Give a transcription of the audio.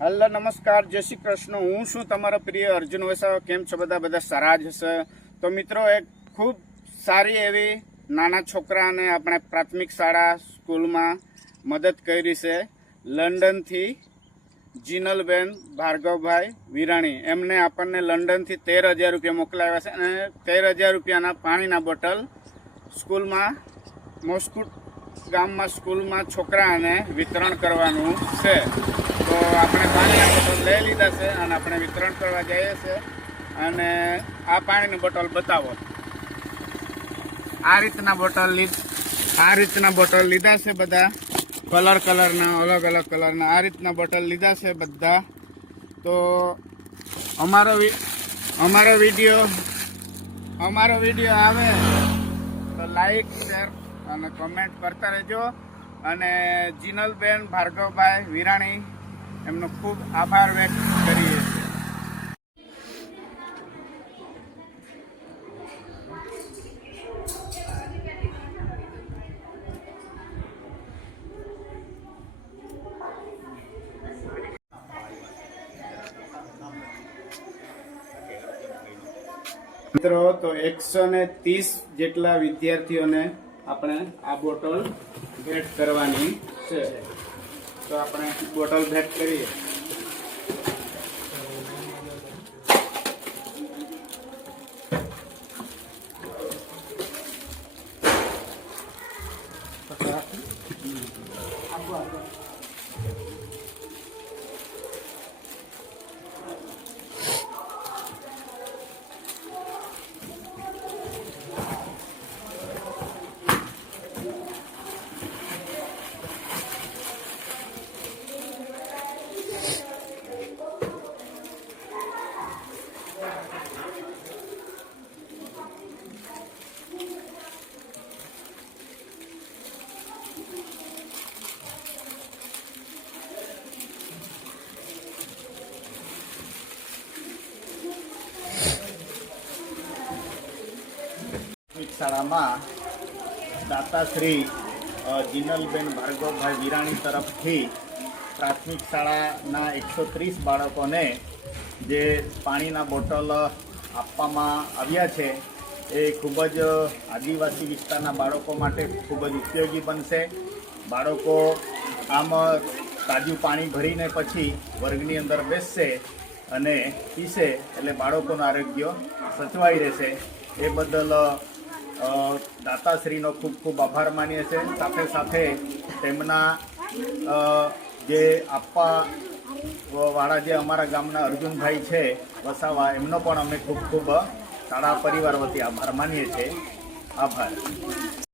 Hello, નમસ્કાર, જય શ્રી કૃષ્ણ. હું છું તમારો પ્રિય અર્જુન વસાવા કેમ છો બધા? બધા સારા જ હશે. તો મિત્રો, એક ખૂબ સારી એવી નાના છોકરાને આપણે પ્રાથમિક શાળા સ્કૂલમાં મદદ કરી છે. લંડનથી જીનલબેન ભાર્ગવભાઈ વિરાણી. એમને આપણને લંડનથી તેર હજાર રૂપિયા મોકલાવ્યા છે અને તેર હજાર રૂપિયાના પાણીના બોટલ સ્કૂલમાં મોસ્કુટ ગામમાં સ્કૂલમાં છોકરાને વિતરણ કરવાનું છે. તો આપણે પાણીના બોટલ લઈ લીધા છે અને આપણે વિતરણ કરવા જઈએ છીએ અને આ પાણીની બોટલ બતાવો. આ રીતના બોટલ આ રીતના બોટલ લીધા છે બધા. કલર કલરના, અલગ અલગ કલરના આ રીતના બોટલ લીધા છે બધા. તો અમારો અમારો વીડિયો અમારો વીડિયો આવે તો લાઈક, શેર અને કમેન્ટ કરતા રહેજો. અને જીનલબેન, ભાર્ગવભાઈ, વિરાણી, એમનો ખૂબ આભાર વ્યક્ત કરીએ મિત્રો, તો એકસો ને ત્રીસ જેટલા વિદ્યાર્થીઓને આપણે આ બોટલ ભેટ કરવાની છે. તો આપણે બોટલ ભેટ કરીએ. પ્રાથમિક શાળામાં દાતાશ્રી જિનલબેન ભાર્ગવભાઈ વિરાણી તરફથી પ્રાથમિક શાળાના એકસો ત્રીસ બાળકોને જે પાણીના બોટલ આપવામાં આવ્યા છે, એ ખૂબ જ આદિવાસી વિસ્તારના બાળકો માટે ખૂબ જ ઉપયોગી બનશે. બાળકો આમ તાજું પાણી ભરીને પછી વર્ગની અંદર બેસશે અને પીશે, એટલે બાળકોનું આરોગ્ય સચવાઈ રહેશે. એ બદલ દાતાશ્રીનો ખૂબ ખૂબ આભાર માનીએ છીએ. સાથે સાથે તેમના જે આપવા વાળા જે અમારા ગામના અર્જુનભાઈ છે, વસાવા, એમનો પણ અમે ખૂબ ખૂબ શાળા પરિવાર વતી આભાર માનીએ છીએ. આભાર.